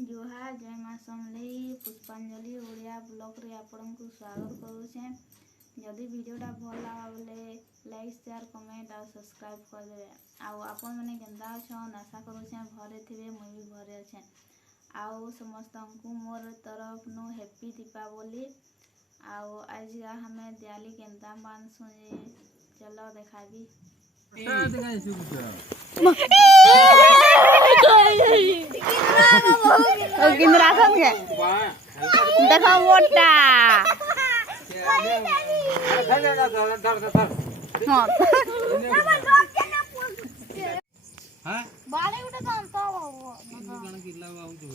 जुहार जय माँ समलेई पुष्पांजलि ओडिया ब्लॉग रे आपन को स्वागत करूछे। जदि वीडियोटा भल लगा बोले लाइक शेयर कमेंट और सब्सक्राइब कर दे। आउ आपन माने केंदा छन आशा करूछे घरे थिबे मुई भी घरे अच्छे। आउ समस्त को मोर तरफ नु हैप्पी दीपावली। आउ आज हमें दिवाली केंदा मान सुने चलो देखाबी। किंद्रासन के देखो मोटा हां बाले उठे जानता हो कण किल्ला बाबू जो